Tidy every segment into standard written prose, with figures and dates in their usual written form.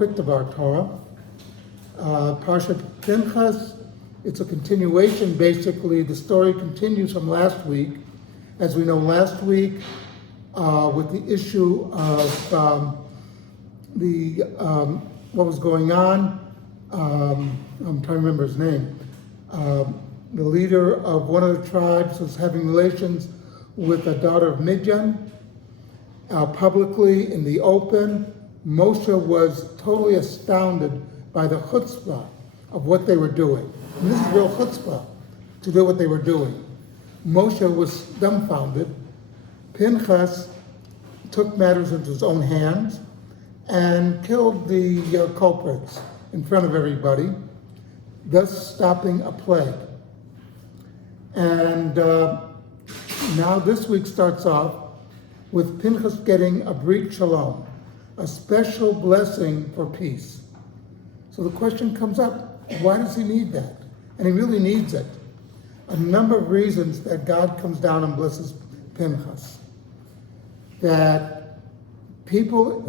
quick Devar Torah. Parshat Pinchas, it's a continuation, basically. The story continues from last week. As we know, last week, with the issue of what was going on, I'm trying to remember his name. The leader of one of the tribes was having relations with a daughter of Midian publicly in the open. Moshe was totally astounded by the chutzpah of what they were doing. And this is real chutzpah, to do what they were doing. Moshe was dumbfounded. Pinchas took matters into his own hands and killed the culprits in front of everybody, thus stopping a plague. And now this week starts off with Pinchas getting a brit shalom, a special blessing for peace. So the question comes up, why does he need that? And he really needs it. A number of reasons that God comes down and blesses Pinchas. That people,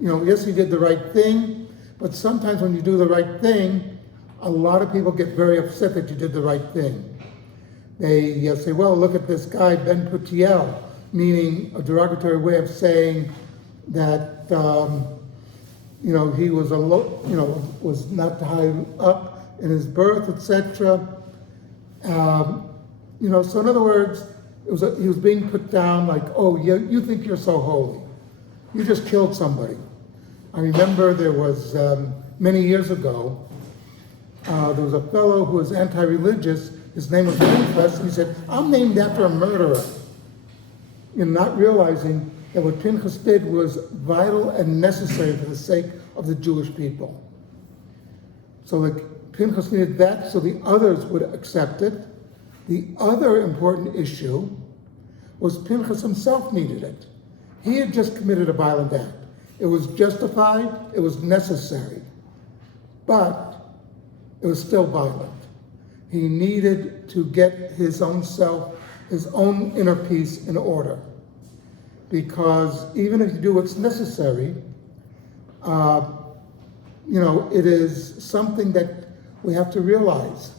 yes, he did the right thing, but sometimes when you do the right thing, a lot of people get very upset that you did the right thing. They say, well, look at this guy, Ben Putiel, meaning a derogatory way of saying that, he was was not high up in his birth, etc. So in other words, he was being put down like, oh, you think you're so holy. You just killed somebody. I remember there was, many years ago, there was a fellow who was anti-religious. His name was Pinchas, and he said, I'm named after a murderer. Not realizing that what Pinchas did was vital and necessary for the sake of the Jewish people. So Pinchas needed that so the others would accept it. The other important issue was Pinchas himself needed it. He had just committed a violent act. It was justified, it was necessary, but it was still violent. He needed to get his own self, his own inner peace in order. Because even if you do what's necessary, it is something that we have to realize.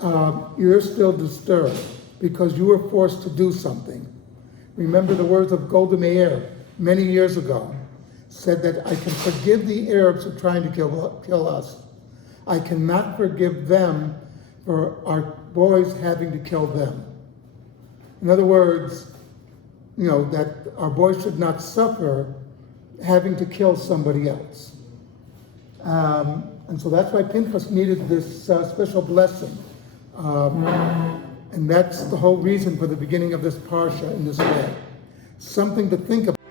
You're still disturbed because you were forced to do something. Remember the words of Golda Meir many years ago, said that I can forgive the Arabs who are trying to kill us. I cannot forgive them for our boys having to kill them. In other words, that our boys should not suffer having to kill somebody else. And so that's why Pinchas needed this special blessing. And that's the whole reason for the beginning of this parsha in this way. Something to think about.